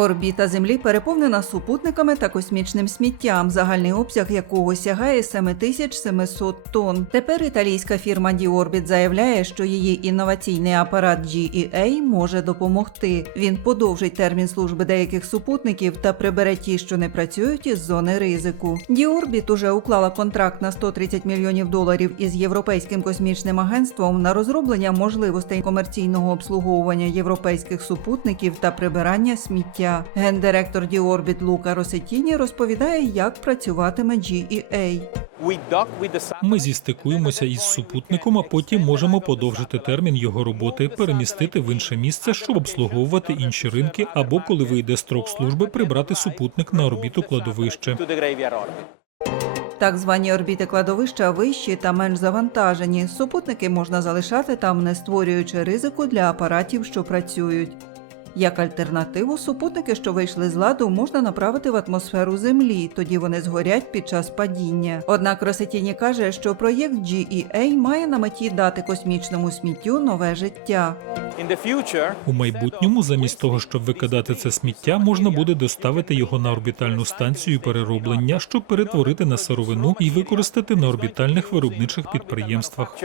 Орбіта Землі переповнена супутниками та космічним сміттям, загальний обсяг якого сягає 7700 тонн. Тепер італійська фірма Діорбіт заявляє, що її інноваційний апарат GEA може допомогти. Він подовжить термін служби деяких супутників та прибере ті, що не працюють із зони ризику. Діорбіт уже уклала контракт на 130 мільйонів доларів із європейським космічним агентством на розроблення можливостей комерційного обслуговування європейських супутників та прибирання сміття. Гендиректор Діорбіт Лука Росетіні розповідає, як працюватиме GEA. Ми зістикуємося із супутником, а потім можемо подовжити термін його роботи, перемістити в інше місце, щоб обслуговувати інші ринки, або коли вийде строк служби, прибрати супутник на орбіту кладовище. Так звані орбіти кладовища вищі та менш завантажені. Супутники можна залишати там, не створюючи ризику для апаратів, що працюють. Як альтернативу, супутники, що вийшли з ладу, можна направити в атмосферу Землі, тоді вони згорять під час падіння. Однак Росетіні каже, що проєкт GEA має на меті дати космічному сміттю нове життя. У майбутньому, замість того, щоб викидати це сміття, можна буде доставити його на орбітальну станцію перероблення, щоб перетворити на сировину і використати на орбітальних виробничих підприємствах.